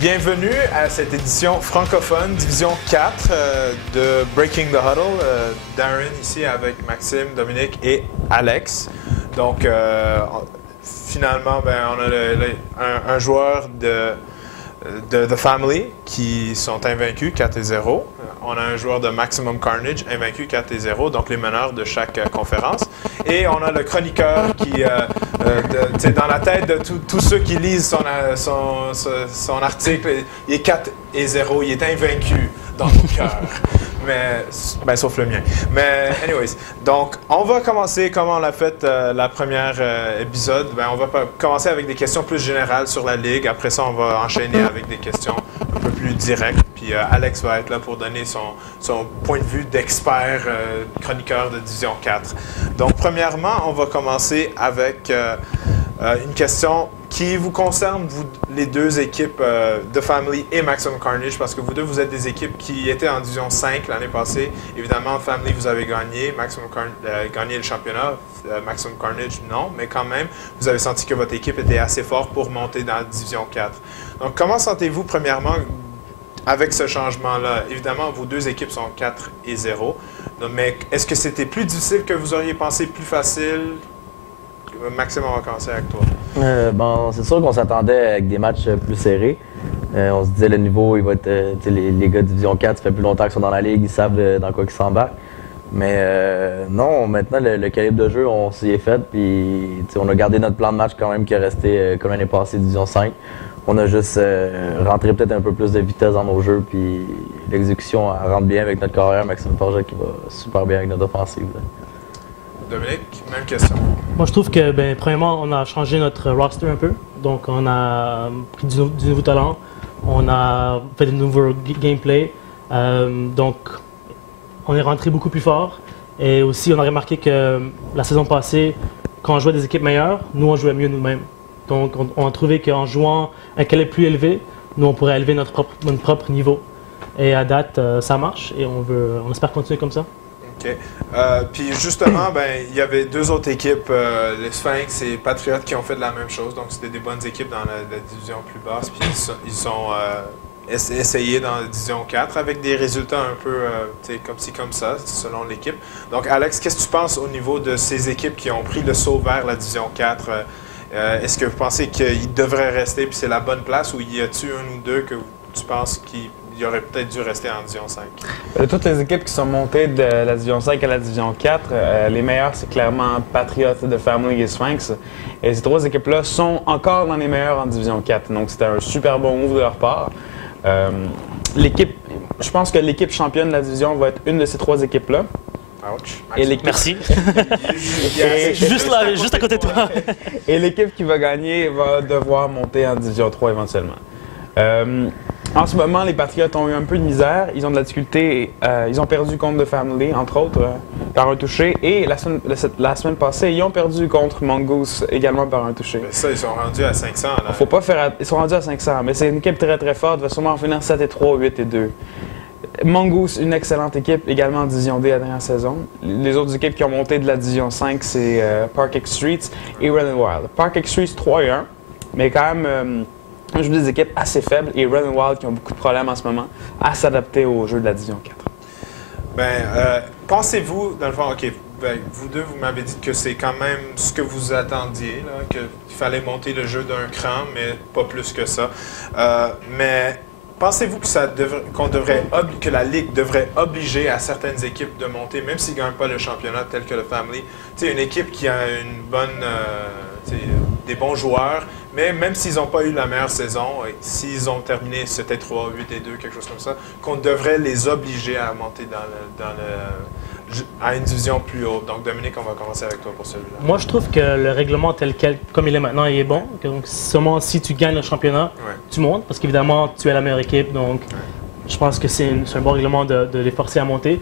Bienvenue à cette édition francophone, division 4 de Breaking the Huddle. Darren ici avec Maxime, Dominique et Alex. Donc, finalement, on a un joueur de The Family qui sont invaincus 4-0. On a un joueur de Maximum Carnage invaincu 4-0, donc les meneurs de chaque conférence. Et on a le chroniqueur qui, dans la tête de tous ceux qui lisent son article, il est 4-0, il est invaincu dans nos cœurs. Mais, sauf le mien. Mais, anyways, donc, on va commencer comme on l'a fait la première épisode. On va commencer avec des questions plus générales sur la Ligue. Après ça, on va enchaîner avec des questions un peu plus directes. Puis Alex va être là pour donner son point de vue d'expert chroniqueur de Division 4. Donc, premièrement, on va commencer avec une question qui vous concerne, vous, les deux équipes The Family et Maximum Carnage, parce que vous deux, vous êtes des équipes qui étaient en Division 5 l'année passée. Évidemment, Family, vous avez gagné. Maximum Carnage gagné le championnat. Maximum Carnage, non. Mais quand même, vous avez senti que votre équipe était assez forte pour monter dans la Division 4. Donc, comment sentez-vous, premièrement, avec ce changement-là? Évidemment, vos deux équipes sont 4-0. Mais est-ce que c'était plus difficile que vous auriez pensé, plus facile? Maxime, on va commencer avec toi. C'est sûr qu'on s'attendait avec des matchs plus serrés. On se disait le niveau, il va être. Les gars de Division 4, ça fait plus longtemps qu'ils sont dans la Ligue, ils savent dans quoi ils s'embarquent. Mais non, maintenant, le calibre de jeu, on s'y est fait. Puis on a gardé notre plan de match quand même qui est resté comme l'année passée, Division 5. On a juste rentré peut-être un peu plus de vitesse dans nos jeux. Puis l'exécution rentre bien avec notre carrière, Maxime Forget qui va super bien avec notre offensive. Là. Dominique, même question. Moi, je trouve que, premièrement, on a changé notre roster un peu. Donc, on a pris du nouveau talent. On a fait de nouveaux gameplay. Donc, on est rentré beaucoup plus fort. Et aussi, on a remarqué que la saison passée, quand on jouait des équipes meilleures, nous, on jouait mieux nous-mêmes. Donc, on a trouvé qu'en jouant un calibre plus élevé, nous, on pourrait élever notre propre niveau. Et à date, ça marche. Et on espère continuer comme ça. OK. Puis justement, il y avait deux autres équipes, les Sphinx et Patriots, qui ont fait la même chose. Donc, c'était des bonnes équipes dans la division plus basse. Puis ils ont essayé dans la division 4 avec des résultats un peu comme ci, comme ça, selon l'équipe. Donc, Alex, qu'est-ce que tu penses au niveau de ces équipes qui ont pris le saut vers la division 4? Est-ce que vous pensez qu'ils devraient rester puis c'est la bonne place, ou y a-t-il un ou deux que tu penses qu'il aurait peut-être dû rester en Division 5? De toutes les équipes qui sont montées de la Division 5 à la Division 4, les meilleures, c'est clairement Patriots, The Family et Sphinx. Et ces trois équipes-là sont encore dans les meilleures en Division 4. Donc, c'était un super bon move de leur part. Je pense que l'équipe championne de la division va être une de ces trois équipes-là. Et Merci. Je suis juste là, juste à côté de toi. Et l'équipe qui va gagner va devoir monter en Division 3 éventuellement. En ce moment, les Patriots ont eu un peu de misère. Ils ont de la difficulté. Ils ont perdu contre The Family, entre autres, par un touché. Et la semaine passée, ils ont perdu contre Mongoose, également par un touché. Mais ça, ils sont rendus à 500. Là. Faut pas faire. Ils sont rendus à 500, mais c'est une équipe très très forte. Va sûrement finir 7-3, 8-2. Mongoose, une excellente équipe, également en Division D la dernière saison. Les autres équipes qui ont monté de la Division 5, c'est Park Streets et Red and Wild. Park Streets 3-1, mais quand même, je joue des équipes assez faibles, et Red and Wild qui ont beaucoup de problèmes en ce moment à s'adapter au jeu de la Division 4. Pensez-vous, dans le fond, OK, vous deux, vous m'avez dit que c'est quand même ce que vous attendiez, qu'il fallait monter le jeu d'un cran, mais pas plus que ça. Mais pensez-vous que que la Ligue devrait obliger à certaines équipes de monter, même s'ils ne gagnent pas le championnat tel que le Family? Tu sais, une équipe qui a des bons joueurs, mais même s'ils n'ont pas eu la meilleure saison, s'ils ont terminé 7-3, 8-2, quelque chose comme ça, qu'on devrait les obliger à monter à une division plus haute. Donc, Dominique, on va commencer avec toi pour celui-là. Moi, je trouve que le règlement tel quel, comme il est maintenant, il est bon. Donc, seulement si tu gagnes le championnat, tu montes, parce qu'évidemment, tu es la meilleure équipe. Donc, je pense que c'est un bon règlement de les forcer à monter.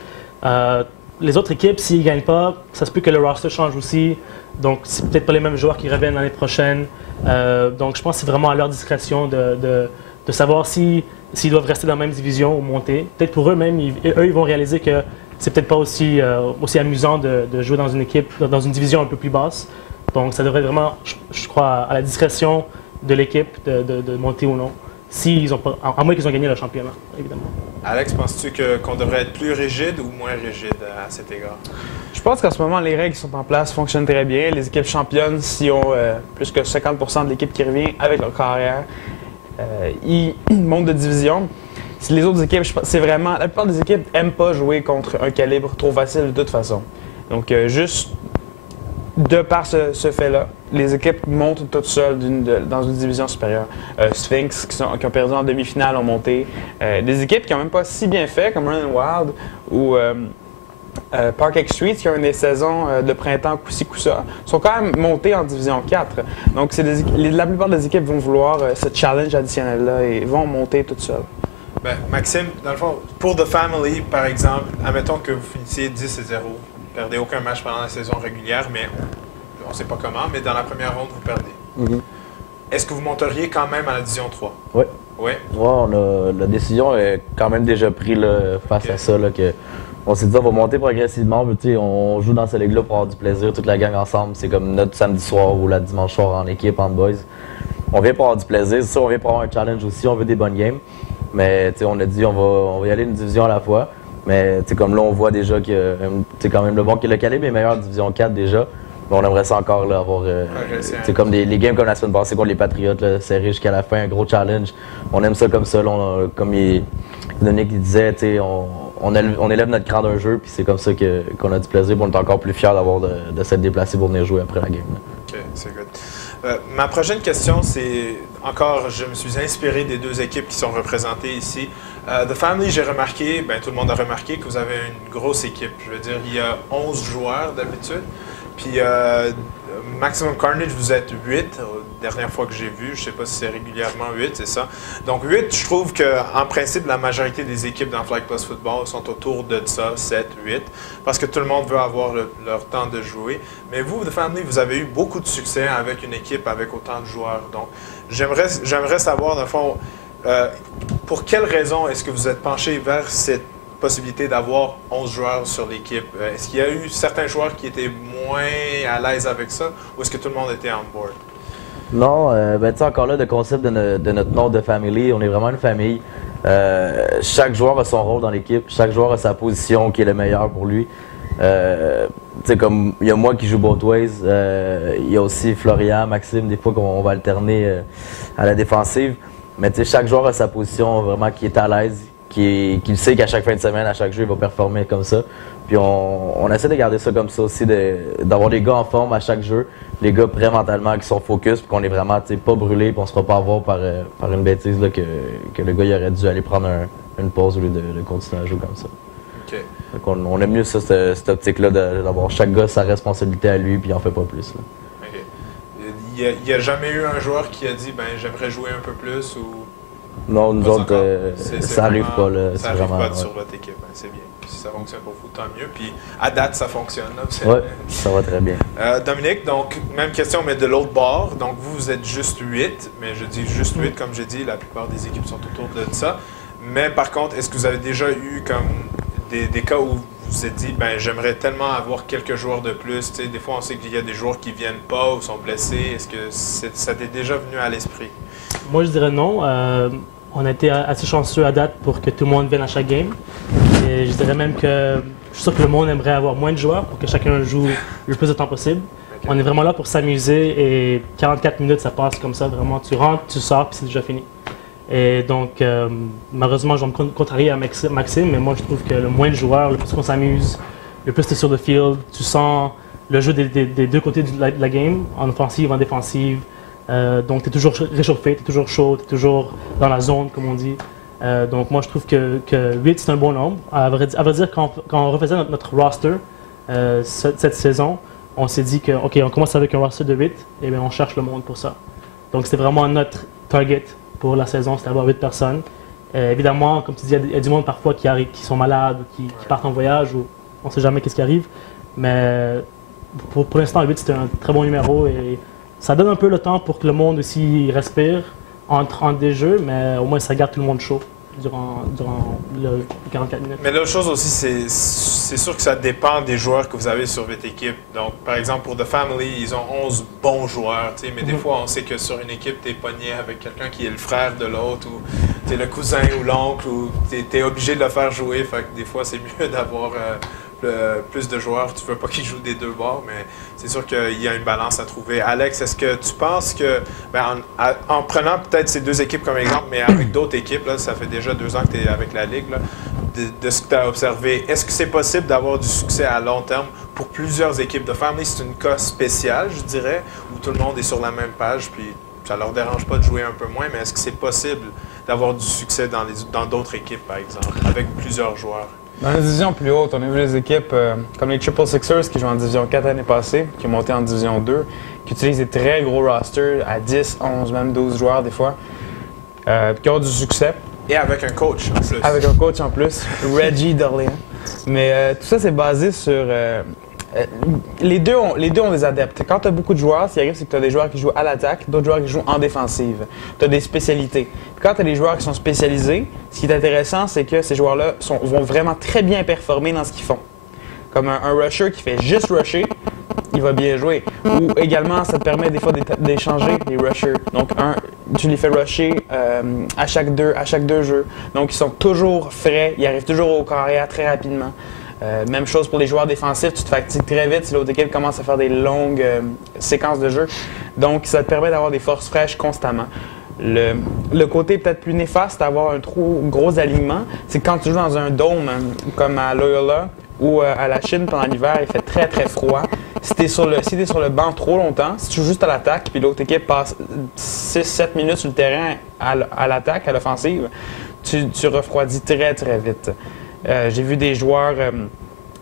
Les autres équipes, s'ils ne gagnent pas, ça se peut que le roster change aussi. Donc, c'est peut-être pas les mêmes joueurs qui reviennent l'année prochaine. Donc, je pense que c'est vraiment à leur discrétion de savoir s'ils doivent rester dans la même division ou monter. Peut-être pour eux-mêmes, ils vont réaliser que c'est peut-être pas aussi amusant de jouer dans une équipe, dans une division un peu plus basse. Donc, ça devrait vraiment, je crois, à la discrétion de l'équipe de monter ou non. s'ils ont pas, à moins qu'ils ont gagné le championnat, évidemment. Alex, penses-tu qu'on devrait être plus rigide ou moins rigide à cet égard? Je pense qu'en ce moment, les règles qui sont en place fonctionnent très bien. Les équipes championnes, s'ils ont plus que 50% de l'équipe qui revient avec leur carrière, ils montent de division. Si les autres équipes, c'est vraiment. La plupart des équipes n'aiment pas jouer contre un calibre trop facile de toute façon. Donc, juste de par ce fait-là, les équipes montent toutes seules dans une division supérieure. Sphinx, qui ont perdu en demi-finale, ont monté. Des équipes qui n'ont même pas si bien fait, comme Run Wild ou Park Street, qui ont une des saisons de printemps coup-ci, coup-ça, sont quand même montées en division 4. Donc, la plupart des équipes vont vouloir ce challenge additionnel-là et vont monter toutes seules. Ben, Maxime, dans le fond, pour The Family, par exemple, admettons que vous finissiez 10-0, vous ne perdez aucun match pendant la saison régulière, mais on ne sait pas comment, mais dans la première ronde, vous perdez. Est-ce que vous monteriez quand même à la division 3? Oui. Oui? Ouais, la décision est quand même déjà prise face à ça. Là, que on s'est dit on va monter progressivement. Mais, on joue dans cette ligue-là pour avoir du plaisir, toute la gang ensemble. C'est comme notre samedi soir ou la dimanche soir en équipe, en boys. On vient pour avoir du plaisir, c'est ça, on vient pour avoir un challenge aussi, on veut des bonnes games. Mais on a dit on va y aller une division à la fois. Mais comme là, on voit déjà que quand même le calibre est meilleur en division 4 déjà. Mais on aimerait ça encore là, avoir comme les games comme la semaine passée contre les Patriots, là, serré jusqu'à la fin, un gros challenge. On aime ça comme ça. Là, comme Dominique disait, on élève notre cran d'un jeu, puis c'est comme ça qu'on a du plaisir. On est encore plus fiers de s'être déplacés pour venir jouer après la game. Là. OK, c'est good. Ma prochaine question, c'est encore, je me suis inspiré des deux équipes qui sont représentées ici. The Family, j'ai remarqué, tout le monde a remarqué que vous avez une grosse équipe. Je veux dire, il y a 11 joueurs d'habitude. Puis Maximum Carnage, vous êtes 8, dernière fois que j'ai vu. Je ne sais pas si c'est régulièrement 8, c'est ça. Donc 8, je trouve qu'en principe, la majorité des équipes dans Flag Plus Football sont autour de ça, 7, 8, parce que tout le monde veut avoir leur temps de jouer. Mais vous, The Family, vous avez eu beaucoup de succès avec une équipe avec autant de joueurs. Donc j'aimerais savoir, dans le fond, pour quelle raison est-ce que vous êtes penché vers cette possibilité d'avoir 11 joueurs sur l'équipe? Est-ce qu'il y a eu certains joueurs qui étaient moins à l'aise avec ça ou est-ce que tout le monde était on board? Non, encore là, le concept de notre nom de family, on est vraiment une famille. Chaque joueur a son rôle dans l'équipe, chaque joueur a sa position qui est le meilleur pour lui. Comme il y a moi qui joue both ways, il y a aussi Florian, Maxime, des fois qu'on va alterner à la défensive. Mais chaque joueur a sa position vraiment qui est à l'aise, qui sait qu'à chaque fin de semaine, à chaque jeu, il va performer comme ça. Puis on essaie de garder ça comme ça aussi, d'avoir des gars en forme à chaque jeu, les gars prêts mentalement, qui sont focus, puis qu'on est vraiment pas brûlés, puis on se fera pas avoir par une bêtise là, que le gars il aurait dû aller prendre une pause au lieu de continuer à jouer comme ça. Okay. Donc on aime mieux ça, cette optique-là, d'avoir chaque gars sa responsabilité à lui, puis il en fait pas plus. Là. Okay. Il n'y a jamais eu un joueur qui a dit j'aimerais jouer un peu plus ou... Non, nous autres, ça n'arrive pas. Là, ça n'arrive pas sur votre équipe. C'est bien. Si ça fonctionne pour vous, tant mieux. Puis à date, ça fonctionne. Oui, ça va très bien. Dominique, donc, même question, mais de l'autre bord. Donc, vous êtes juste 8. Mais je dis juste 8, comme j'ai dit, la plupart des équipes sont autour de ça. Mais par contre, est-ce que vous avez déjà eu comme des cas où vous vous êtes dit, j'aimerais tellement avoir quelques joueurs de plus? T'sais, des fois, on sait qu'il y a des joueurs qui ne viennent pas ou sont blessés. Est-ce que ça t'est déjà venu à l'esprit? Moi, je dirais non. On a été assez chanceux à date pour que tout le monde vienne à chaque game. Et je dirais même que je suis sûr que le monde aimerait avoir moins de joueurs pour que chacun joue le plus de temps possible. Okay. On est vraiment là pour s'amuser et 44 minutes, ça passe comme ça. Vraiment, tu rentres, tu sors, puis c'est déjà fini. Et donc, malheureusement, je vais me contrarier à Maxime, mais moi, je trouve que le moins de joueurs, le plus qu'on s'amuse, le plus tu es sur le field, tu sens le jeu des deux côtés de la game, en offensive, en défensive. Donc, tu es toujours réchauffé, tu es toujours chaud, tu es toujours dans la zone, comme on dit. Donc, moi, je trouve que 8, c'est un bon nombre. À vrai dire, quand on refaisait notre roster cette saison, on s'est dit que, OK, on commence avec un roster de 8, et bien on cherche le monde pour ça. Donc, c'était vraiment notre target pour la saison, c'était d'avoir 8 personnes. Évidemment, comme tu dis, il y a du monde parfois qui sont malades, qui partent en voyage, ou on ne sait jamais qu'est-ce qui arrive. Mais pour l'instant, 8, c'était un très bon numéro. Et ça donne un peu le temps pour que le monde aussi respire entre des jeux, mais au moins ça garde tout le monde chaud. durant le 44 minutes. Mais l'autre chose aussi, c'est sûr que ça dépend des joueurs que vous avez sur votre équipe. Donc, par exemple, pour The Family, ils ont 11 bons joueurs, mais des fois, on sait que sur une équipe, tu es pogné avec quelqu'un qui est le frère de l'autre, ou tu es le cousin ou l'oncle, ou tu es obligé de le faire jouer. Fait que des fois, c'est mieux d'avoir plus de joueurs. Tu veux pas qu'ils jouent des deux bords, mais c'est sûr qu'il y a une balance à trouver. Alex, est-ce que tu penses que, en prenant peut-être ces deux équipes comme exemple, mais avec d'autres équipes, là, ça fait déjà 2 ans que tu es avec la Ligue, là, de ce que tu as observé, est-ce que c'est possible d'avoir du succès à long terme pour plusieurs équipes? De Family, c'est une cas spécial, je dirais, où tout le monde est sur la même page, puis ça leur dérange pas de jouer un peu moins, mais est-ce que c'est possible d'avoir du succès dans d'autres équipes, par exemple, avec plusieurs joueurs? Dans les divisions plus hautes, on a vu les équipes comme les Triple Sixers qui jouent en Division 4 l'année passée, qui ont monté en Division 2, qui utilisent des très gros rosters à 10, 11, même 12 joueurs des fois, qui ont du succès. Et avec un coach en plus. Avec un coach en plus, Reggie d'Orléans. Mais tout ça, c'est basé sur... les deux ont des adeptes. Quand tu as beaucoup de joueurs, ce qui arrive, c'est que tu as des joueurs qui jouent à l'attaque, d'autres joueurs qui jouent en défensive. Tu as des spécialités. Puis quand tu as des joueurs qui sont spécialisés, ce qui est intéressant, c'est que ces joueurs-là vont vraiment très bien performer dans ce qu'ils font. Comme un rusher qui fait juste rusher, il va bien jouer. Ou également, ça te permet des fois d'échanger les rushers. Donc, tu les fais rusher à chaque deux jeux. Donc, ils sont toujours frais, ils arrivent toujours au carrière très rapidement. Même chose pour les joueurs défensifs, tu te fatigues très vite si l'autre équipe commence à faire des longues séquences de jeu. Donc, ça te permet d'avoir des forces fraîches constamment. Le côté peut-être plus néfaste d'avoir un trop gros alignement, c'est que quand tu joues dans un dôme, comme à Loyola ou à la Chine pendant l'hiver, il fait très très froid. Si tu es sur le banc trop longtemps, si tu joues juste à l'attaque, puis l'autre équipe passe 6-7 minutes sur le terrain à l'attaque, à l'offensive, tu refroidis très très vite. J'ai vu des joueurs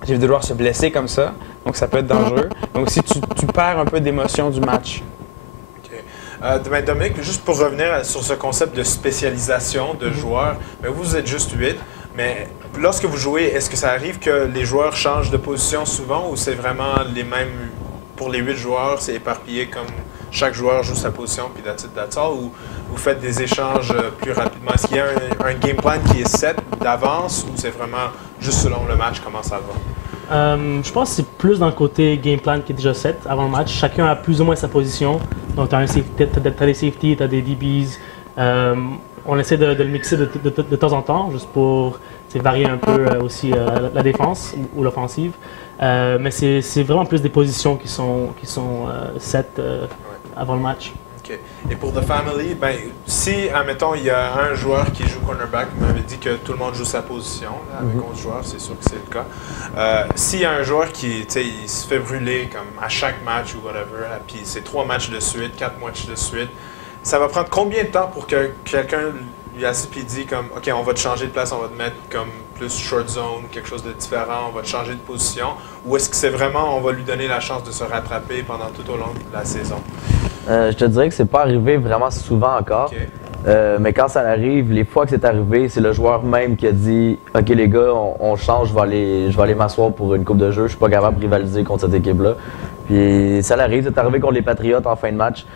se blesser comme ça, donc ça peut être dangereux. Donc si tu perds un peu d'émotion du match. OK. Dominique, juste pour revenir sur ce concept de spécialisation de joueurs, vous êtes juste 8, mais lorsque vous jouez, est-ce que ça arrive que les joueurs changent de position souvent ou c'est vraiment les mêmes pour les 8 joueurs, c'est éparpillé comme chaque joueur joue sa position puis that's all, ou vous faites des échanges plus rapidement? Est-ce qu'il y a un game plan qui est set d'avance ou c'est vraiment juste selon le match comment ça va? Je pense que c'est plus dans le côté game plan qui est déjà set avant le match. Chacun a plus ou moins sa position. Donc, tu as des safety, tu as des DBs. On essaie de le mixer de temps en temps, juste pour varier un peu aussi la défense ou l'offensive. Mais c'est vraiment plus des positions qui sont set avant le match. OK. Et pour The Family, si, admettons, il y a un joueur qui joue cornerback, vous m'avez dit que tout le monde joue sa position, là, avec 11 joueurs, c'est sûr que c'est le cas. S'il y a un joueur qui il se fait brûler comme à chaque match ou whatever, puis c'est 3 matchs de suite, 4 matchs de suite, ça va prendre combien de temps pour que quelqu'un lui assise et dit comme OK, on va te changer de place, on va te mettre comme plus short zone, quelque chose de différent, on va te changer de position, ou est-ce que c'est vraiment on va lui donner la chance de se rattraper pendant tout au long de la saison? Je te dirais que c'est pas arrivé vraiment souvent encore. Okay. Mais quand ça arrive, les fois que c'est arrivé, c'est le joueur même qui a dit OK les gars, on change, je vais aller m'asseoir pour une coupe de jeu, je suis pas capable de rivaliser contre cette équipe-là. Puis ça arrive, c'est arrivé contre les Patriots en fin de match.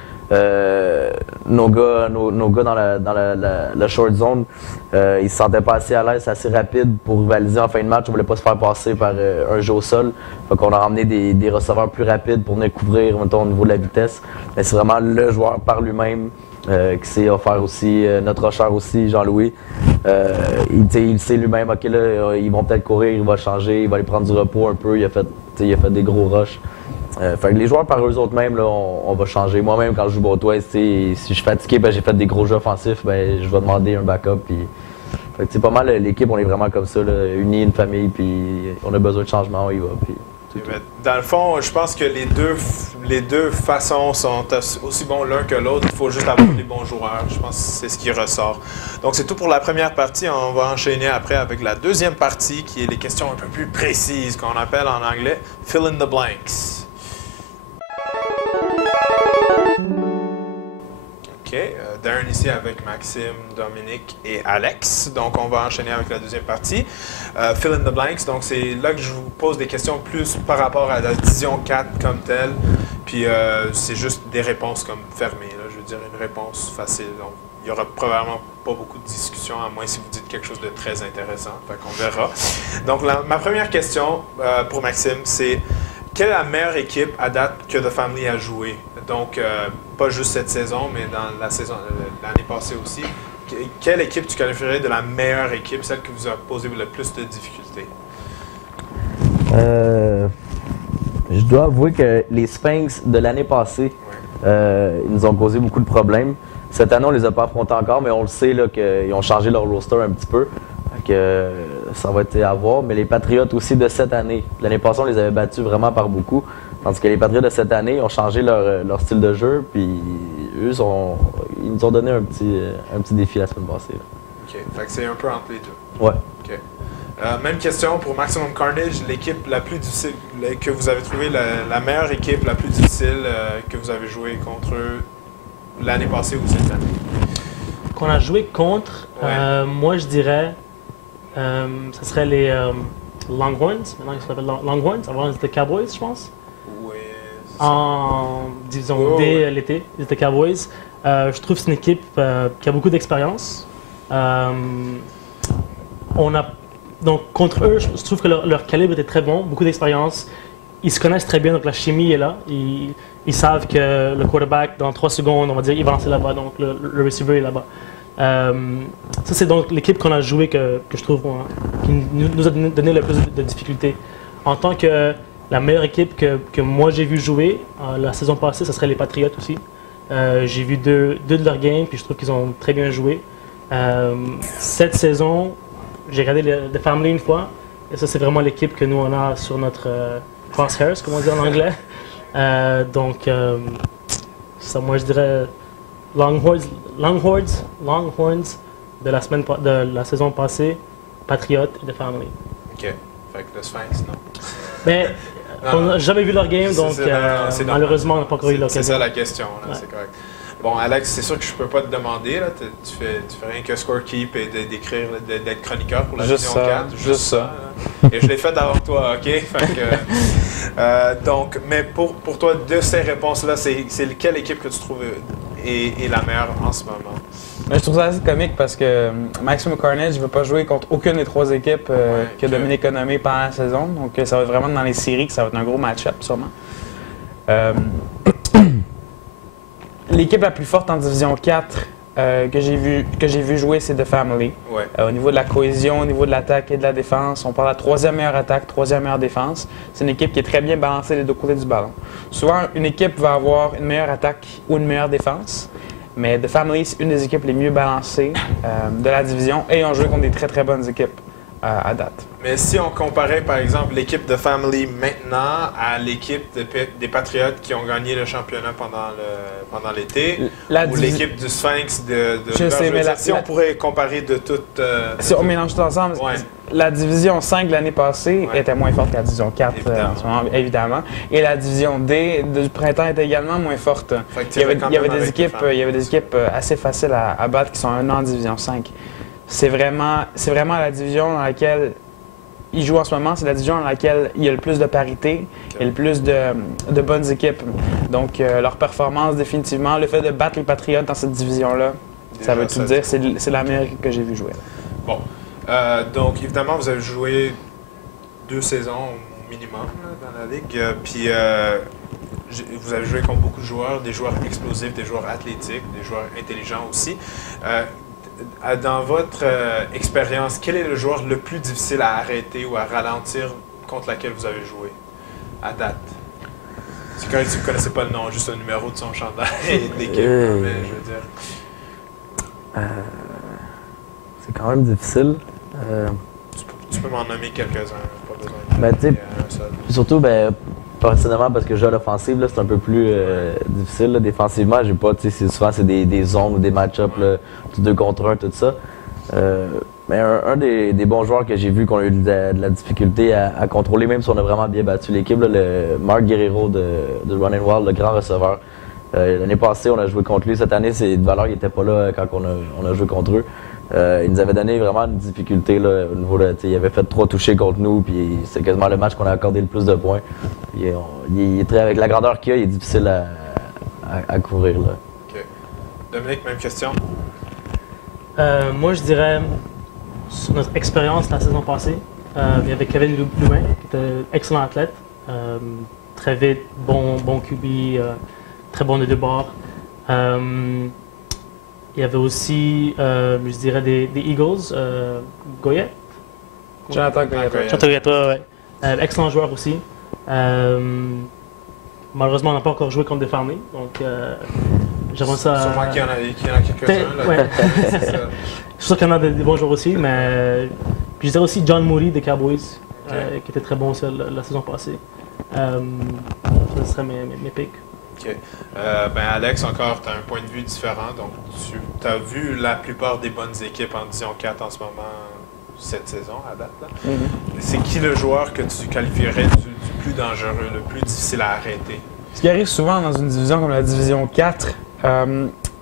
Nos gars dans la short zone, ils se sentaient pas assez à l'aise, assez rapide pour rivaliser en fin de match. On voulait pas se faire passer par un jeu au sol. Fait qu'on a ramené des receveurs plus rapides pour venir couvrir mettons, au niveau de la vitesse. Mais c'est vraiment le joueur par lui-même qui s'est offert aussi, notre rusher aussi, Jean-Louis. Il sait lui-même, OK, là, ils vont peut-être courir, il va changer, il va aller prendre du repos un peu. Il a fait des gros rushs. Fait que les joueurs par eux autres même, là, on va changer. Moi-même, quand je joue Boat-West, si je suis fatigué, j'ai fait des gros jeux offensifs, je vais demander un backup. Fait que pas mal, l'équipe, on est vraiment comme ça, là, unis, une famille, puis on a besoin de changement, on y va. Puis, dans le fond, je pense que les deux façons sont aussi bons l'un que l'autre. Il faut juste avoir des bons joueurs. Je pense que c'est ce qui ressort. Donc, c'est tout pour la première partie. On va enchaîner après avec la deuxième partie, qui est les questions un peu plus précises, qu'on appelle en anglais « fill in the blanks ». OK. Darren ici avec Maxime, Dominique et Alex. Donc, on va enchaîner avec la deuxième partie. Fill in the blanks. Donc, c'est là que je vous pose des questions plus par rapport à la division 4 comme telle. Puis, c'est juste des réponses comme fermées. Là. Je veux dire, une réponse facile. Donc, il n'y aura probablement pas beaucoup de discussion, à moins si vous dites quelque chose de très intéressant. Fait qu'on verra. Donc, ma première question pour Maxime, c'est quelle est la meilleure équipe à date que The Family a joué? Donc, pas juste cette saison, mais dans la saison l'année passée aussi. Quelle équipe tu qualifierais de la meilleure équipe, celle qui vous a posé le plus de difficultés? Je dois avouer que les Sphinx de l'année passée, ils nous ont causé beaucoup de problèmes. Cette année, on les a pas affrontés encore, mais on le sait qu'ils ont changé leur roster un petit peu. Que ça va être à voir. Mais les Patriotes aussi de cette année. L'année passée, on les avait battus vraiment par beaucoup. Tandis que les Patriotes de cette année ont changé leur style de jeu. Puis eux, ils nous ont donné un petit défi la semaine passée. OK. Fait que c'est un peu entre les deux. Ouais. OK. Même question pour Maximum Carnage, l'équipe la plus difficile, que vous avez trouvé la meilleure équipe la plus difficile que vous avez joué contre eux l'année passée ou cette année? Qu'on a joué contre, moi je dirais, ce serait les Longhorns. Maintenant ils s'appellent Longhorns. Avant ils étaient Cowboys, je pense. Oui. En division D l'été, ils étaient Cowboys. Je trouve que c'est une équipe qui a beaucoup d'expérience. Donc contre eux, je trouve que leur calibre était très bon, beaucoup d'expérience. Ils se connaissent très bien, donc la chimie est là. Ils savent que le quarterback, dans 3 secondes, on va dire, il va lancer là-bas, donc le receiver est là-bas. Ça, c'est donc l'équipe qu'on a jouée que je trouve qui nous a donné le plus de difficultés. En tant que la meilleure équipe que moi j'ai vu jouer la saison passée, ce serait les Patriots aussi. J'ai vu deux de leurs games, puis je trouve qu'ils ont très bien joué. Cette saison, j'ai regardé The Family une fois, et ça, c'est vraiment l'équipe que nous, on a sur notre crosshairs, comme on dit en anglais. Donc, ça, moi, je dirais Longhorns de la saison passée, Patriots et The Family. OK. Fait que le Sphinx, non. Mais on n'a jamais vu leur game, donc malheureusement, on n'a pas encore eu l'occasion. C'est ça la question, là, Ouais. c'est correct. Bon, Alex, c'est sûr que je peux pas te demander, là, tu fais rien que scorekeep et d'écrire, d'être chroniqueur pour la Division 4. Juste ça. Et je l'ai fait avant toi, OK? Fait que, donc, mais pour toi, de ces réponses-là, c'est quelle équipe que tu trouves est la meilleure en ce moment? Mais je trouve ça assez comique parce que Maximum Carnage ne veut pas jouer contre aucune des 3 équipes que Dominique a nommées pendant la saison. Donc, ça va être vraiment dans les séries que ça va être un gros match-up, sûrement. L'équipe la plus forte en Division 4 que j'ai vu jouer, c'est The Family. Ouais. Au niveau de la cohésion, au niveau de l'attaque et de la défense, on parle de la 3e meilleure attaque, 3e meilleure défense. C'est une équipe qui est très bien balancée des deux côtés du ballon. Souvent, une équipe va avoir une meilleure attaque ou une meilleure défense, mais The Family, c'est une des équipes les mieux balancées de la division et ont joué contre des très très bonnes équipes à date. Mais si on comparait, par exemple, l'équipe de Family maintenant à l'équipe des Patriotes qui ont gagné le championnat pendant l'été, ou l'équipe du Sphinx Je sais, mais si on pourrait comparer de toutes... si on mélange tout ensemble, la division 5 de l'année passée était moins forte que la division 4 en ce moment, évidemment. Et la division D du printemps était également moins forte. Il y avait des équipes assez faciles à battre qui sont en division 5. C'est vraiment la division dans laquelle ils jouent en ce moment. C'est la division dans laquelle il y a le plus de parité et le plus de bonnes équipes. Donc, leur performance, définitivement, le fait de battre les Patriots dans cette division-là, ça veut tout dire. C'est la meilleure équipe que j'ai vu jouer. Bon. Donc, évidemment, vous avez joué 2 saisons au minimum là, dans la Ligue. Puis, vous avez joué contre beaucoup de joueurs, des joueurs explosifs, des joueurs athlétiques, des joueurs intelligents aussi. Dans votre expérience, quel est le joueur le plus difficile à arrêter ou à ralentir contre laquelle vous avez joué à date? C'est quand même si vous ne connaissez pas le nom, juste un numéro de son chandail et de l'équipe, mais je veux dire. C'est quand même difficile. Tu peux m'en nommer quelques-uns, pas besoin de un seul. Surtout, personnellement, parce que je joue à l'offensive, là, c'est un peu plus difficile. Là. Défensivement, j'ai pas, souvent c'est des zones ou des match-ups, 2 contre 1, tout ça. Mais un des bons joueurs que j'ai vu qu'on a eu de la difficulté à contrôler, même si on a vraiment bien battu l'équipe, le Mark Guerrero de Running Wild, le grand receveur. L'année passée, on a joué contre lui. Cette année, c'est de valeur, il n'était pas là quand on a joué contre eux. Il nous avait donné vraiment une difficulté là, au niveau de, il avait fait 3 touchés contre nous, puis c'est quasiment le match qu'on a accordé le plus de points. Puis, il est très, avec la grandeur qu'il a, il est difficile à couvrir. Là. OK. Dominique, même question? Moi, je dirais, sur notre expérience la saison passée, il y avait Kevin Louvain, qui était un excellent athlète, très vite, bon QB, très bon de deux bords. Il y avait aussi, je dirais, des Eagles, Goyette. Jonathan Goyette. Jonathan Goyette, ouais. Excellent joueur aussi. Malheureusement, on n'a pas encore joué contre des Family, donc j'aimerais ça. Sûrement qu'il y en a quelques-uns. Là. Ouais. C'est ça. Je suis sûr qu'il y en a des bons joueurs aussi, mais puis je dirais aussi John Moody des Cowboys, qui était très bon aussi la saison passée. Ça serait mes picks. OK. Alex, encore, tu as un point de vue différent. Donc, tu as vu la plupart des bonnes équipes en Division 4 en ce moment, cette saison, à date. Là. C'est qui le joueur que tu qualifierais du plus dangereux, le plus difficile à arrêter? Ce qui arrive souvent dans une division comme la Division 4,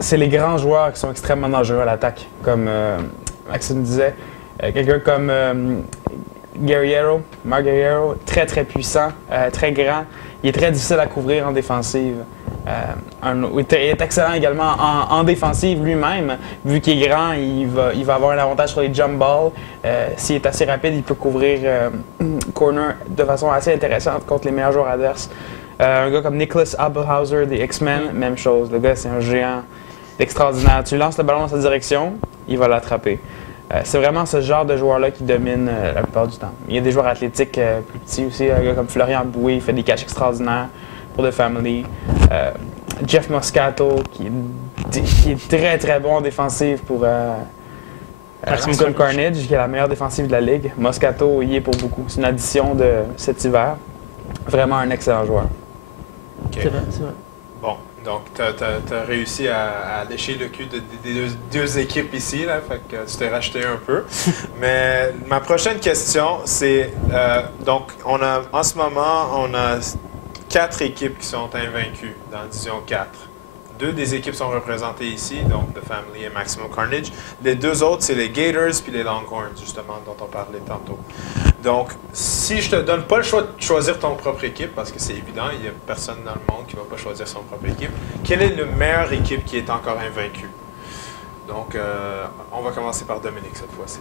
c'est les grands joueurs qui sont extrêmement dangereux à l'attaque. Comme Maxime disait, quelqu'un comme Mark Guerriero, très très puissant, très grand. Il est très difficile à couvrir en défensive. Il est excellent également en défensive lui-même. Vu qu'il est grand, il va avoir un avantage sur les jump balls. S'il est assez rapide, il peut couvrir corner de façon assez intéressante contre les meilleurs joueurs adverses. Un gars comme Nicholas Abelhauser des X-Men, même chose. Le gars, c'est un géant extraordinaire. Tu lances le ballon dans sa direction, il va l'attraper. C'est vraiment ce genre de joueur-là qui domine la plupart du temps. Il y a des joueurs athlétiques plus petits aussi. Un gars comme Florian Boué, il fait des catchs extraordinaires pour The Family. Jeff Moscato, qui est très très bon en défensive pour Maximum Carnage, qui est la meilleure défensive de la ligue. Moscato y est pour beaucoup. C'est une addition de cet hiver. Vraiment un excellent joueur. Okay. C'est vrai. Bon, donc tu as réussi à lécher le cul des deux équipes ici, là, fait que tu t'es racheté un peu. Mais ma prochaine question, c'est donc en ce moment, on a 4 équipes qui sont invaincues dans la Division 4. 2 des équipes sont représentées ici, donc The Family et Maximum Carnage. Les 2 autres, c'est les Gators puis les Longhorns, justement, dont on parlait tantôt. Donc, si je te donne pas le choix de choisir ton propre équipe, parce que c'est évident, il n'y a personne dans le monde qui ne va pas choisir son propre équipe, quelle est la meilleure équipe qui est encore invaincue? Donc, on va commencer par Dominique cette fois-ci.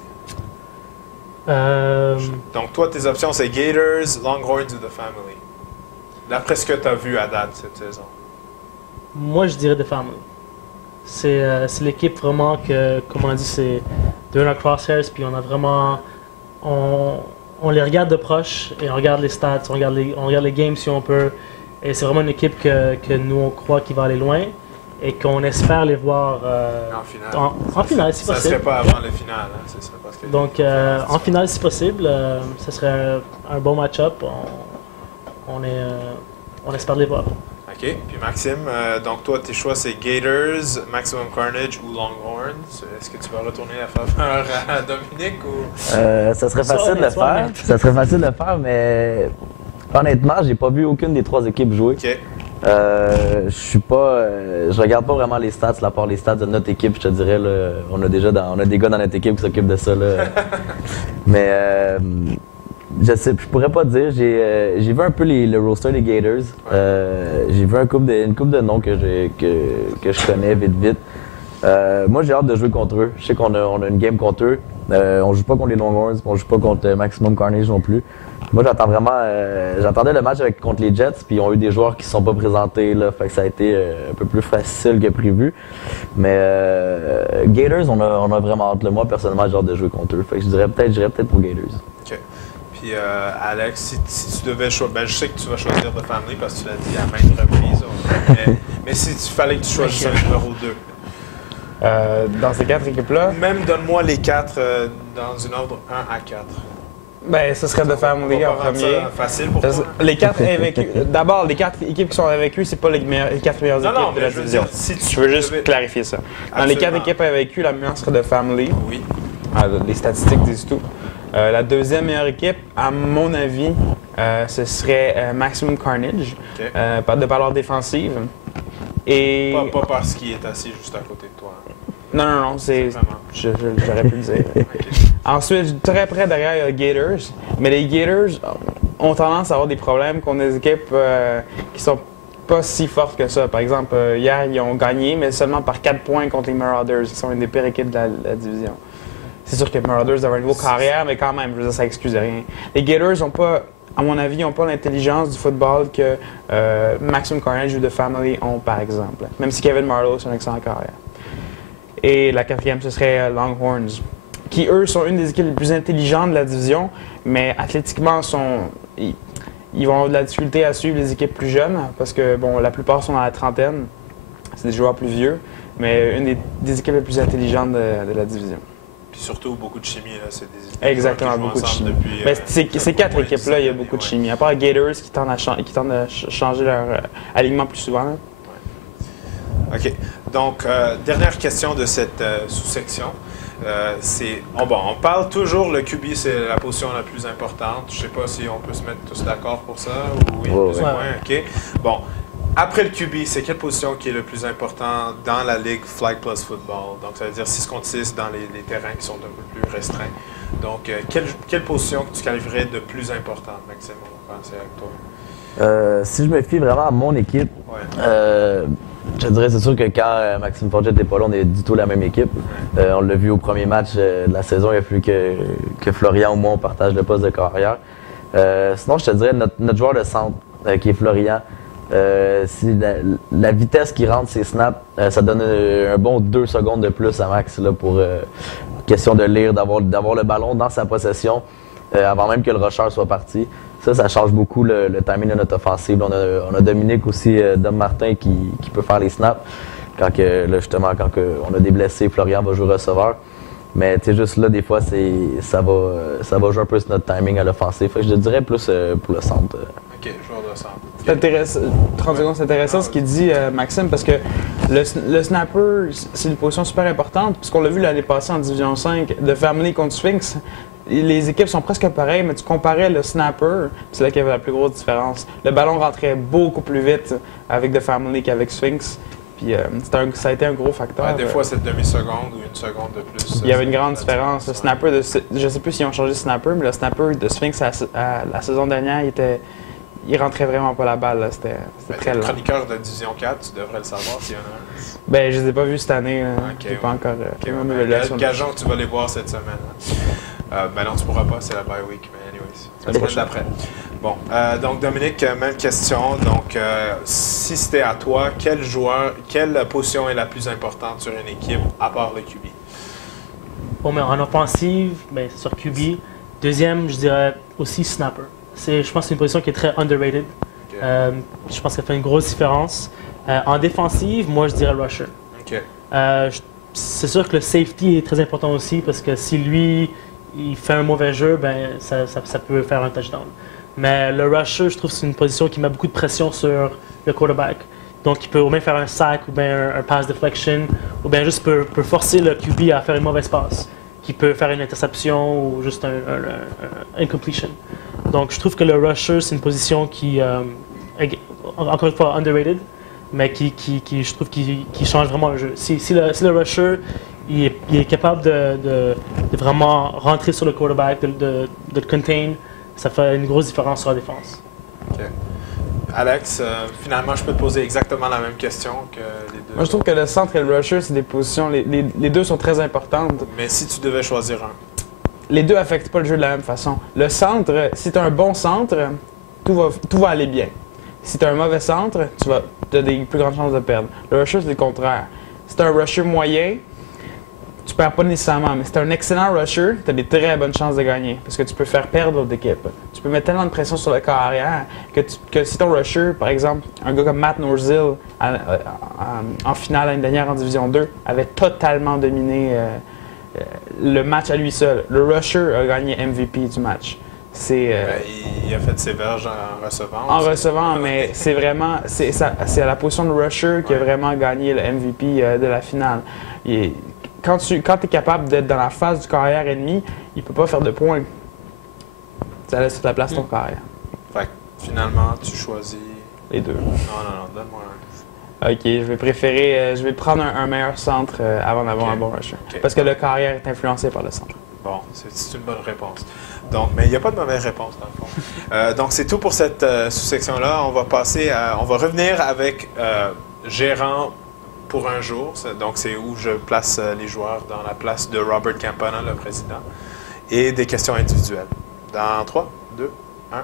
Donc, toi, tes options, c'est Gators, Longhorns ou The Family? D'après ce que tu as vu à date cette saison. Moi, je dirais The Family. C'est l'équipe vraiment que, comme on dit, c'est de la crosshairs, puis on a vraiment... On les regarde de proche et on regarde les stats, on regarde les games si on peut. Et c'est vraiment une équipe que nous, on croit qu'il va aller loin et qu'on espère les voir en finale. En finale, si possible. Ça ne serait pas avant le final. Hein? Ça serait parce que donc, en finale, si possible, ce serait un bon match-up. On espère les voir. OK. Puis Maxime, donc toi, tes choix, c'est Gators, Maximum Carnage ou Longhorns. Est-ce que tu vas retourner la faveur à Dominique ou... Ça serait facile de le faire. Ça serait facile de le faire, mais honnêtement, j'ai pas vu aucune des 3 équipes jouer. OK. Je regarde pas vraiment les stats, à part les stats de notre équipe, je te dirais. Là, on a des gars dans notre équipe qui s'occupent de ça. Là. Mais je pourrais pas te dire. J'ai vu un peu le roster des Gators. J'ai vu une couple de noms que je connais vite. Moi, j'ai hâte de jouer contre eux. Je sais qu'on a une game contre eux. On joue pas contre les Longhorns, on joue pas contre Maximum Carnage non plus. Moi, j'attendais le match contre les Jets, puis ils ont eu des joueurs qui ne sont pas présentés, là, fait que ça a été un peu plus facile que prévu. Mais Gators, on a vraiment hâte. Là. Moi, personnellement, j'ai hâte de jouer contre eux. Fait que j'irais peut-être pour Gators. OK. Puis Alex, si tu devais choisir, je sais que tu vas choisir The Family parce que tu l'as dit à maintes reprises. Mais si tu fallait que tu choisisses un numéro 2. Dans ces 4 équipes-là? Même donne-moi les 4 dans une ordre 1 à 4. Ben, ce serait The Family en premier. Facile pour toi. Les 4 invaincus. D'abord, les 4 équipes qui sont invaincues, c'est pas les 4 meilleures équipes de la division. Je veux juste clarifier ça. Dans les 4 équipes invaincues, la meilleure serait The Family. Oui. Les statistiques disent tout. La deuxième meilleure équipe, à mon avis, ce serait Maximum Carnage, de par leur défensive. Et... Pas parce qu'il est assis juste à côté de toi. Non, c'est... J'aurais pu le dire. Okay. Ensuite, très près derrière, il y a les Gators. Mais les Gators ont tendance à avoir des problèmes contre des équipes qui sont pas si forte que ça. Par exemple, hier, ils ont gagné, mais seulement par 4 points contre les Marauders, qui sont une des pires équipes de la division. C'est sûr que les Marauders avaient un niveau carrière, mais quand même, je veux dire, ça excuse rien. Les Gators n'ont pas, à mon avis, n'ont pas l'intelligence du football que Maxime Carnage ou The Family ont, par exemple. Même si Kevin Marlowe, c'est un excellent carrière. Et la quatrième, ce serait Longhorns, qui, eux, sont une des équipes les plus intelligentes de la division, mais athlétiquement, ils vont avoir de la difficulté à suivre les équipes plus jeunes, parce que, bon, la plupart sont dans la trentaine. C'est des joueurs plus vieux, mais une des équipes les plus intelligentes de la division. Puis surtout, beaucoup de chimie, là. C'est des exactement, beaucoup de chimie. Depuis, ces quatre équipes-là, il y a beaucoup de chimie. À part Gators qui tendent à changer leur alignement plus souvent. Là. OK. Donc, dernière question de cette sous-section. On parle toujours, le QB, c'est la position la plus importante. Je ne sais pas si on peut se mettre tous d'accord pour ça. Ou oui, plus ou moins. OK. Bon. Après le QB, c'est quelle position qui est le plus important dans la ligue Flag Plus Football? Donc, ça veut dire 6 contre 6 dans les terrains qui sont un peu plus restreints. Donc, quelle position que tu qualifierais de plus importante, Maxime? On va commencer avec toi. Si je me fie vraiment à mon équipe, je dirais c'est sûr que quand Maxime Forget n'est pas là, on est du tout la même équipe. On l'a vu au premier match de la saison, il a fallu que Florian ou moi on partage le poste de carrière. Sinon, je te dirais notre joueur de centre, qui est Florian. Si la vitesse qui rentre ses snaps, ça donne un bon 2 secondes de plus à Max là, pour question de lire, d'avoir le ballon dans sa possession avant même que le rusher soit parti. Ça change beaucoup le timing de notre offensive. On a Dominique aussi, Dom Martin, qui peut faire les snaps. Quand on a des blessés, Florian va jouer receveur. Mais tu sais, juste là, des fois, ça va jouer un peu sur notre timing à l'offensive. Je dirais plus pour le centre. OK, joueur de centre. C'est intéressant. 30 secondes, c'est intéressant ce qu'il dit, Maxime, parce que le snapper, c'est une position super importante, puisqu'on l'a vu l'année passée en Division 5, de Family contre Sphinx. Les équipes sont presque pareilles, mais tu comparais le snapper, c'est là qu'il y avait la plus grosse différence. Le ballon rentrait beaucoup plus vite avec The Family qu'avec Sphinx. Puis ça a été un gros facteur. Ouais, des fois, c'est demi-seconde ou une seconde de plus. Il y avait une grande différence. Le snapper je ne sais plus s'ils ont changé de snapper, mais le snapper de Sphinx à la saison dernière, il rentrait vraiment pas la balle. C'était très lent. Chroniqueur de Division 4, tu devrais le savoir s'il y en a un. Ben, je les ai pas vus cette année. Okay, pas encore. Gageons que tu vas les voir cette semaine. Ben non, tu pourras pas, c'est la bye week, mais anyways. La semaine d'après. Bon, donc Dominique, même question. Donc, si c'était à toi, quelle position est la plus importante sur une équipe à part le QB? Bon, mais en offensive, ben, c'est sur QB. Deuxième, je dirais aussi snapper. Je pense que c'est une position qui est très underrated. Okay. Je pense qu'elle fait une grosse différence. En défensive, moi, je dirais rusher. Okay. C'est sûr que le safety est très important aussi parce que si lui, il fait un mauvais jeu, ben, ça peut faire un touchdown. Mais le rusher, je trouve que c'est une position qui met beaucoup de pression sur le quarterback. Donc, il peut au moins faire un sack ou bien un pass deflection ou bien juste peut forcer le QB à faire une mauvaise passe. Qui peut faire une interception ou juste un incompletion. Donc, je trouve que le rusher, c'est une position qui, encore une fois, underrated, mais je trouve qui change vraiment le jeu. Si le rusher il est capable de vraiment rentrer sur le quarterback, de le contain, ça fait une grosse différence sur la défense. Okay. Alex, finalement, je peux te poser exactement la même question que les deux. Moi, je trouve que le centre et le rusher, c'est des positions, les deux sont très importantes. Mais si tu devais choisir un? Les deux n'affectent pas le jeu de la même façon. Le centre, si tu as un bon centre, tout va aller bien. Si tu as un mauvais centre, tu as des plus grandes chances de perdre. Le rusher, c'est le contraire. Si tu as un rusher moyen, tu ne perds pas nécessairement, mais si tu as un excellent rusher, tu as des très bonnes chances de gagner parce que tu peux faire perdre l'autre équipe. Tu peux mettre tellement de pression sur le corps arrière que si ton rusher, par exemple, un gars comme Matt Norzill, en finale l'année dernière en Division 2, avait totalement dominé le match à lui seul. Le rusher a gagné MVP du match. Il a fait ses verges en recevant. En recevant, mais c'est vraiment c'est à la position de rusher qui a vraiment gagné le MVP de la finale. Quand tu es capable d'être dans la phase du carrière ennemi, il ne peut pas faire de points. Ça laisse toute la place ton carrière. Fait que finalement, tu choisis... Les deux. Non, donne-moi un. OK, je vais prendre un meilleur centre avant d'avoir un bon rusher. Okay. Parce que le carrière est influencé par le centre. Bon, c'est une bonne réponse. Donc, mais il n'y a pas de mauvaise réponse, dans le fond. Donc, c'est tout pour cette sous-section-là. On va revenir avec gérant pour un jour. Donc, c'est où je place les joueurs dans la place de Robert Campana, le président. Et des questions individuelles. Dans 3, 2, 1.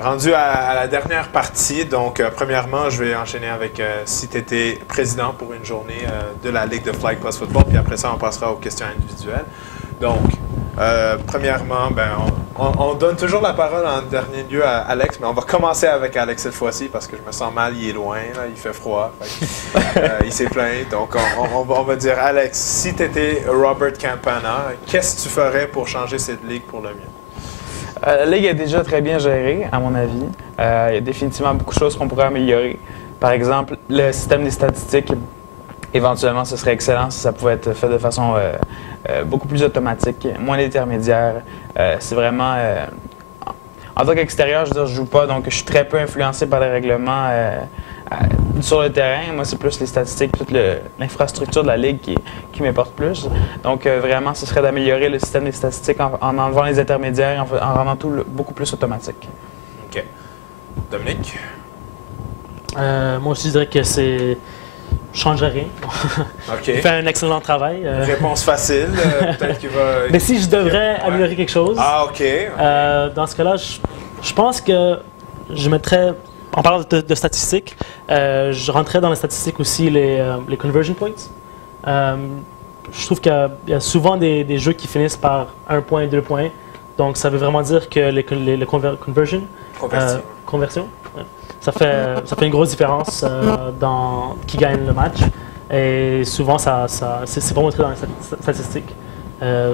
Rendu à la dernière partie, donc premièrement, je vais enchaîner avec si tu étais président pour une journée de la Ligue de Flag Plus Football, puis après ça, on passera aux questions individuelles. Donc, premièrement, on donne toujours la parole en dernier lieu à Alex, mais on va commencer avec Alex cette fois-ci parce que je me sens mal, il est loin, là, il fait froid, il s'est plaint. Donc, on va dire, Alex, si tu étais Robert Campana, qu'est-ce que tu ferais pour changer cette ligue pour le mieux? La Ligue est déjà très bien gérée, à mon avis. Il y a définitivement beaucoup de choses qu'on pourrait améliorer. Par exemple, le système des statistiques, éventuellement, ce serait excellent si ça pouvait être fait de façon beaucoup plus automatique, moins d'intermédiaires. C'est vraiment... en tant qu'extérieur, je veux dire, je joue pas, donc je suis très peu influencé par les règlements sur le terrain. Moi, c'est plus les statistiques, toute l'infrastructure de la Ligue qui m'importe plus. Donc, vraiment, ce serait d'améliorer le système des statistiques en enlevant les intermédiaires et en rendant tout beaucoup plus automatique. OK. Dominique? Moi aussi, je dirais que c'est... Je ne changerais rien. OK. Il fait un excellent travail. Réponse facile. Peut-être qu'il va... Mais si je devrais améliorer quelque chose, OK. dans ce cas-là, je pense que je mettrais... En parlant de statistiques, je rentrais dans les statistiques aussi les conversion points. Je trouve qu'il y a souvent des jeux qui finissent par 1 point, 2 points. Donc, ça veut vraiment dire que les conversion, conversion, ouais, ça fait une grosse différence dans qui gagne le match. Et souvent, c'est pas montré dans les statistiques.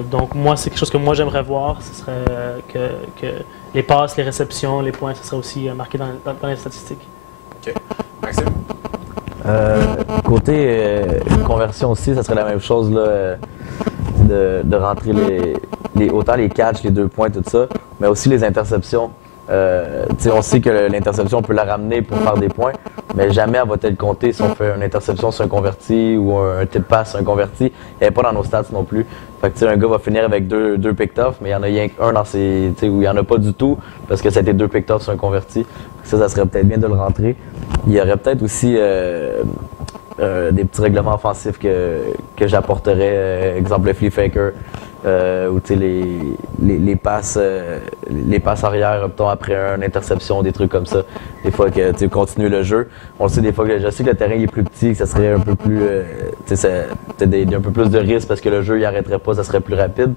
Donc, moi, c'est quelque chose que moi j'aimerais voir. Ce serait que les passes, les réceptions, les points, ce serait aussi marqué dans les statistiques. OK. Maxime? Côté conversion aussi, ça serait la même chose là, de rentrer autant les catchs, les 2 points, tout ça, mais aussi les interceptions. On sait que l'interception, on peut la ramener pour faire des points, mais jamais elle va-t-elle compter si on fait une interception sur un converti ou un tip pass sur un converti. Elle n'est pas dans nos stats non plus. Fait que un gars va finir avec deux pick-offs, mais il y en a rien qu'un dans ses. Où il n'y en a pas du tout parce que c'était 2 pick-offs sur un converti. Ça serait peut-être bien de le rentrer. Il y aurait peut-être aussi des petits règlements offensifs que j'apporterais, exemple le flea faker. Ou les passes arrière après une interception, des trucs comme ça. Des fois que tu continues le jeu. On le sait des fois que je sais que le terrain est plus petit, que ça serait un peu plus un peu plus de risque parce que le jeu il arrêterait pas, ça serait plus rapide.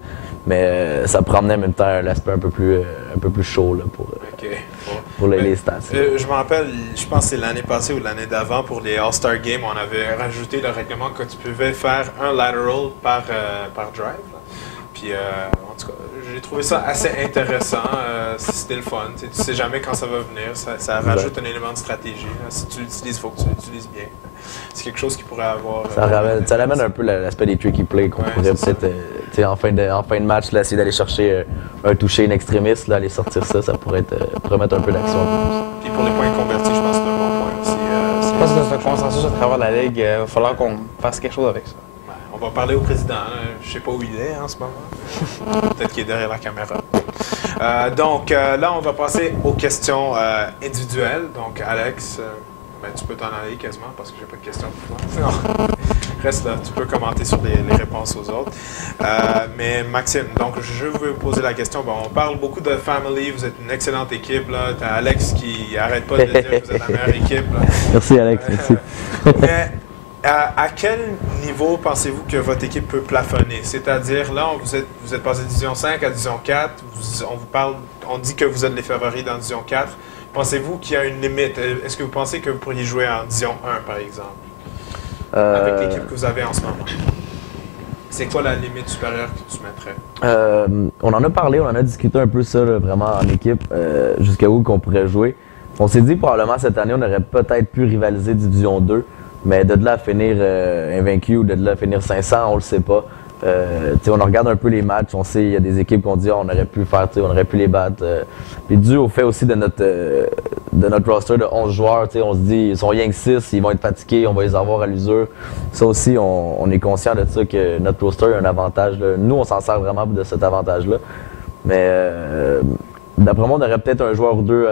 Mais ça prend en même temps l'aspect un peu plus chaud là, pour les stats. Je me rappelle, je pense que c'est l'année passée ou l'année d'avant pour les All-Star Games, on avait rajouté le règlement que tu pouvais faire un lateral par drive. Là. Puis, en tout cas, j'ai trouvé ça assez intéressant. C'était le fun. Tu sais jamais quand ça va venir. Ça rajoute un élément de stratégie. Là. Si tu l'utilises, il faut que tu l'utilises bien. C'est quelque chose qui pourrait avoir... Ça ramène un peu l'aspect des tricky plays qu'on pourrait peut-être, en fin de match, là, essayer d'aller chercher un toucher in extremis, là, aller sortir ça pourrait mettre un peu d'action. Puis pour les points convertis, je pense que c'est un bon point aussi. Je pense que c'est un consensus à travers la Ligue. Il va falloir qu'on fasse quelque chose avec ça. On va parler au président. Je ne sais pas où il est en ce moment. Peut-être qu'il est derrière la caméra. Donc là, on va passer aux questions individuelles. Donc, Alex, tu peux t'en aller quasiment parce que j'ai pas de questions pour toi. Non. Reste là, tu peux commenter sur les réponses aux autres. Mais Maxime, donc je vais vous poser la question. Bon, on parle beaucoup de family, vous êtes une excellente équipe. Tu as Alex qui arrête pas de dire que vous êtes la meilleure équipe. Là. Merci Alex, merci. Mais, à quel niveau pensez-vous que votre équipe peut plafonner? C'est-à-dire, là, vous êtes passé de Division 5 à Division 4. On dit que vous êtes les favoris dans Division 4. Pensez-vous qu'il y a une limite? Est-ce que vous pensez que vous pourriez jouer en Division 1, par exemple, avec l'équipe que vous avez en ce moment? C'est quoi la limite supérieure que tu mettrais? On en a parlé, on en a discuté un peu ça, là, vraiment en équipe, jusqu'à où qu'on pourrait jouer. On s'est dit probablement cette année, on aurait peut-être pu rivaliser Division 2. Mais de là à finir invaincu ou de là à finir 500, on le sait pas. On regarde un peu les matchs, on sait il y a des équipes qu'on dit on aurait pu faire, on aurait pu les battre. Puis dû au fait aussi de notre roster de 11 joueurs, on se dit ils sont rien que 6, ils vont être fatigués, on va les avoir à l'usure. Ça aussi, on est conscient de ça que notre roster a un avantage. Là. Nous, on s'en sert vraiment de cet avantage-là. Mais d'après moi, on aurait peut-être un joueur ou deux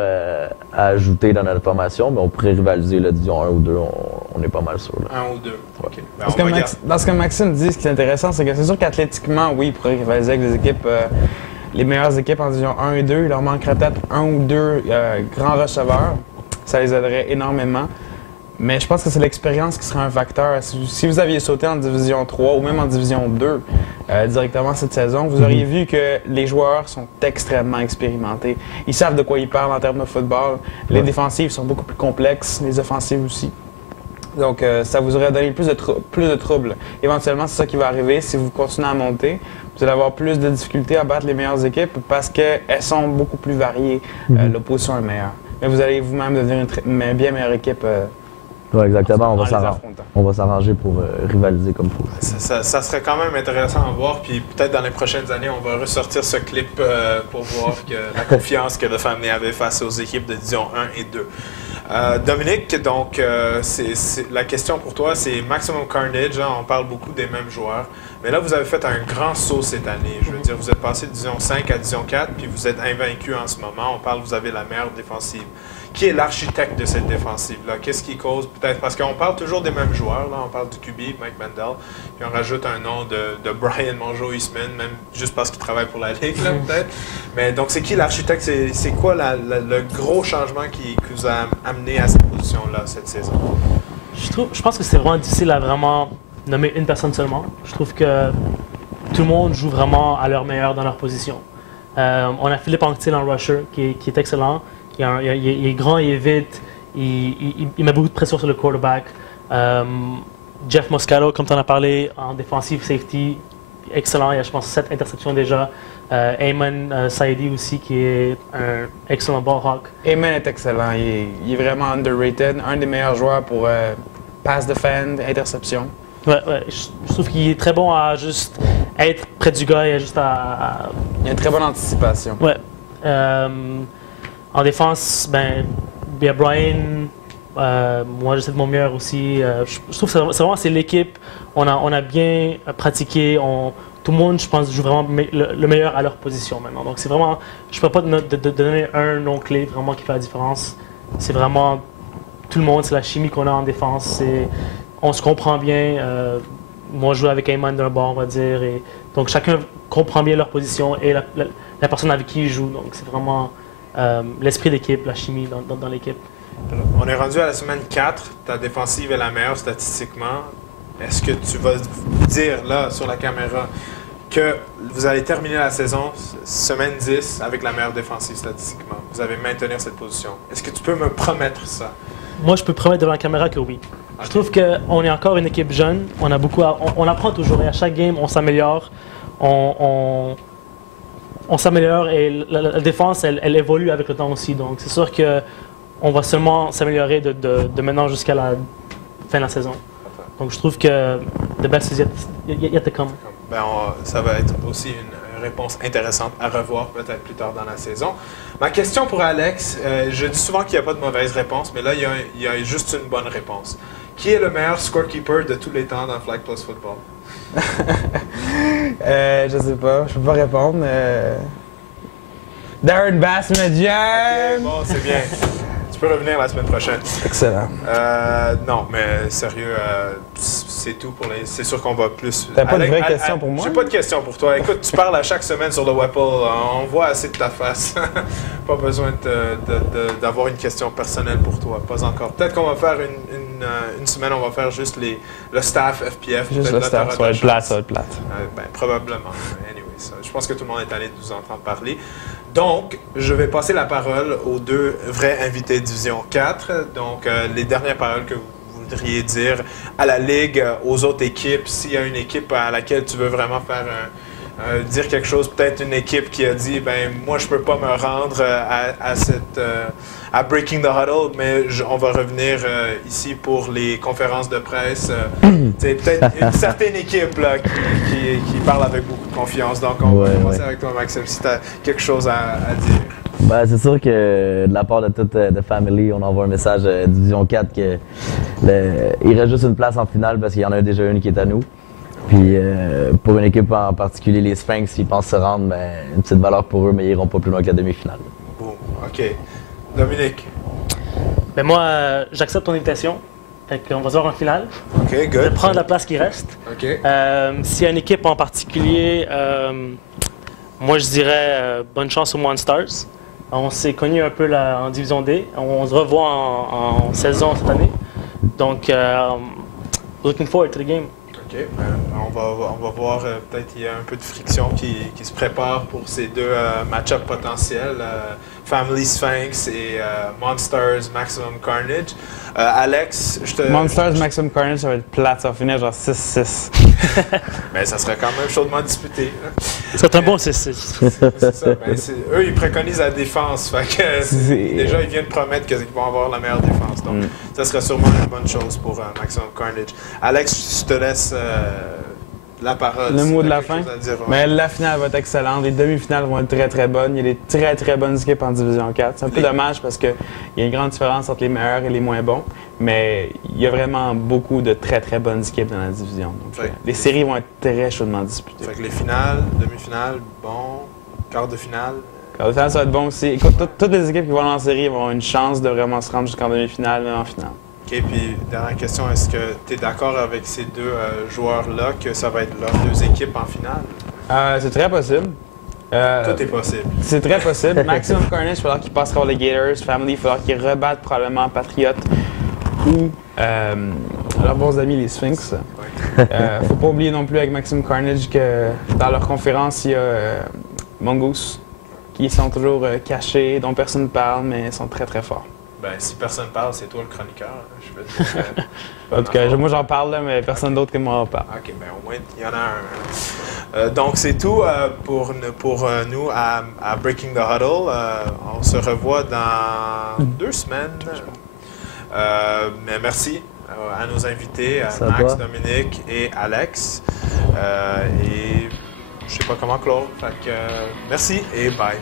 à ajouter dans notre formation, mais on pourrait rivaliser la division 1 ou 2, on est pas mal sûr. Là. 1 ou 2. OK. Ben, Dans ce que Maxime dit, ce qui est intéressant, c'est que c'est sûr qu'athlétiquement, oui, il pourrait rivaliser avec des équipes, les meilleures équipes en division 1 et 2. Il leur manquerait peut-être 1 ou 2 grands receveurs. Ça les aiderait énormément. Mais je pense que c'est l'expérience qui serait un facteur. Si vous aviez sauté en division 3 ou même en division 2 directement cette saison, vous auriez vu que les joueurs sont extrêmement expérimentés. Ils savent de quoi ils parlent en termes de football. Les défensives sont beaucoup plus complexes, les offensives aussi. Donc, ça vous aurait donné plus de troubles. Éventuellement, c'est ça qui va arriver. Si vous continuez à monter, vous allez avoir plus de difficultés à battre les meilleures équipes parce qu'elles sont beaucoup plus variées. L'opposition est meilleure. Mais vous allez vous-même devenir une bien meilleure équipe. Oui, exactement. On va s'arranger pour rivaliser comme il faut. Ça serait quand même intéressant à voir. Puis peut-être dans les prochaines années, on va ressortir ce clip pour voir que la confiance que le Family avait face aux équipes de division 1 et 2. Dominique, donc, la question pour toi, c'est Maximum Carnage. Hein, on parle beaucoup des mêmes joueurs. Mais là, vous avez fait un grand saut cette année. Je veux dire, vous êtes passé de division 5 à division 4, puis vous êtes invaincu en ce moment. On parle, vous avez la meilleure défensive. Qui est l'architecte de cette défensive-là? Qu'est-ce qui cause peut-être? Parce qu'on parle toujours des mêmes joueurs. Là. On parle du QB, Mike Mandel, puis on rajoute un nom de Brian Mongeau-Eastman, même juste parce qu'il travaille pour la Ligue, là, peut-être. Mais donc, c'est qui l'architecte? C'est quoi le gros changement qui vous a amené à cette position-là cette saison? Je pense que c'est vraiment difficile à vraiment nommer une personne seulement. Je trouve que tout le monde joue vraiment à leur meilleur dans leur position. On a Philippe Anctil en rusher, qui est excellent. Il est grand, il est vite, il met beaucoup de pression sur le quarterback. Jeff Moscato, comme tu en as parlé, en defensive safety, excellent. Il y a, je pense, 7 interceptions déjà. Ayman Saidi aussi, qui est un excellent ball hawk. Ayman est excellent. Il est vraiment underrated. Un des meilleurs joueurs pour pass defend, interception. Ouais. Je trouve qu'il est très bon à juste être près du gars et juste à... Il a une très bonne anticipation. Ouais. En défense, il y a Brian. Moi, j'essaie de mon meilleur aussi. Je trouve que c'est l'équipe. On a bien pratiqué. Tout le monde, je pense, joue vraiment le meilleur à leur position maintenant. Donc, c'est vraiment... Je ne peux pas te donner un nom clé vraiment qui fait la différence. C'est vraiment tout le monde. C'est la chimie qu'on a en défense. On se comprend bien. Moi, je joue avec Ayman d'un bord, on va dire. Et donc, chacun comprend bien leur position et la personne avec qui il joue. Donc, c'est vraiment l'esprit d'équipe, la chimie dans l'équipe. On est rendu à la semaine 4. Ta défensive est la meilleure statistiquement. Est-ce que tu vas dire, là, sur la caméra, que vous allez terminer la saison, semaine 10, avec la meilleure défensive statistiquement? Vous allez maintenir cette position. Est-ce que tu peux me promettre ça? Moi, je peux promettre devant la caméra que oui. Okay. Je trouve qu'on est encore une équipe jeune. On a beaucoup on apprend toujours et à chaque game, on s'améliore. On s'améliore et la défense, elle évolue avec le temps aussi. Donc, c'est sûr qu'on va seulement s'améliorer de maintenant jusqu'à la fin de la saison. Donc, je trouve que the best is yet to come. Ça va être aussi une réponse intéressante à revoir peut-être plus tard dans la saison. Ma question pour Alex, je dis souvent qu'il n'y a pas de mauvaise réponse, mais là, il y a juste une bonne réponse. Qui est le meilleur scorekeeper de tous les temps dans Flag Plus Football? Je sais pas, je peux pas répondre. Darren Bass-Median! Ok, bon, c'est bien. Tu peux revenir la semaine prochaine. Excellent. Non, mais sérieux, c'est tout pour les... C'est sûr qu'on va plus... T'as pas de vraie question pour moi? J'ai pas de question pour toi. Écoute, tu parles à chaque semaine sur le Whipple. On voit assez de ta face. Pas besoin d'avoir une question personnelle pour toi. Pas encore. Peut-être qu'on va faire une semaine, on va faire juste le staff FPF. Juste le staff, ça va être plate, probablement. Anyway, je pense que tout le monde est allé nous entendre parler. Donc, je vais passer la parole aux deux vrais invités Division 4. Donc, les dernières paroles que vous voudriez dire à la Ligue, aux autres équipes, s'il y a une équipe à laquelle tu veux vraiment faire dire quelque chose, peut-être une équipe qui a dit, ben moi je peux pas me rendre à Breaking the Huddle, mais on va revenir ici pour les conférences de presse. C'est peut-être une certaine équipe là, qui parle avec beaucoup de confiance. Donc on va commencer avec toi, Maxime, si tu as quelque chose à dire. Ben, c'est sûr que de la part de toute la family, on envoie un message à Division 4 qu'il reste juste une place en finale parce qu'il y en a déjà une qui est à nous. Puis pour une équipe en particulier, les Sphinx, s'ils pensent se rendre, ben, une petite valeur pour eux, mais ils n'iront pas plus loin que la demi-finale. Bon, OK. Dominique? Ben moi, j'accepte ton invitation. Fait qu'on va se voir en finale. OK, good. Je vais prendre la place qui reste. OK. S'il y a une équipe en particulier, moi je dirais bonne chance aux Monsters. On s'est connus un peu là, en Division D. On se revoit en saison cette année. Donc, looking forward to the game. OK. On va voir, peut-être qu'il y a un peu de friction qui se prépare pour ces deux match-ups potentiels. Family Sphinx et Monsters Maximum Carnage. Alex, je te... Monsters Maximum Carnage, ça va être plate, ça va finir genre 6-6. Mais ça serait quand même chaudement disputé. C'est un bon 6-6. C'est ça. Ben, eux, ils préconisent la défense. Fait que, déjà, ils viennent promettre qu'ils vont avoir la meilleure défense. Donc, ça serait sûrement une bonne chose pour Maximum Carnage. Alex, je te laisse la parole. Le mot de la fin. Dire, ouais. Mais la finale va être excellente. Les demi-finales vont être très très bonnes. Il y a des très très bonnes équipes en Division 4. C'est un peu dommage parce qu'il y a une grande différence entre les meilleurs et les moins bons. Mais il y a vraiment beaucoup de très très bonnes équipes dans la division. Donc, les séries vont être très chaudement disputées. Fait que les finales, demi-finales, bon, quart de finale. Quart de finale, ça va être bon aussi. Écoute, toutes les équipes qui vont en série vont avoir une chance de vraiment se rendre jusqu'en demi-finale et en finale. OK, puis dernière question, est-ce que tu es d'accord avec ces deux joueurs-là que ça va être leurs deux équipes en finale? C'est très possible. Tout est possible. C'est très possible. Maximum Carnage, il va falloir qu'il passe par les Gators. Family, il va falloir qu'ils rebattent probablement Patriot ou leurs bons amis, les Sphinx. Faut pas oublier non plus avec Maximum Carnage que dans leur conférence, il y a Mongoose qui sont toujours cachés, dont personne ne parle, mais ils sont très très forts. Ben, si personne parle, c'est toi le chroniqueur. Je veux dire, en tout cas, moi j'en parle, là, mais personne d'autre que moi en parle. OK, ben au moins, il y en a un. Donc, c'est tout pour nous à Breaking the Huddle. On se revoit dans 2 semaines. Mais merci à nos invités, à Max, Dominique et Alex. Et je sais pas comment clore. Fait que, merci et bye.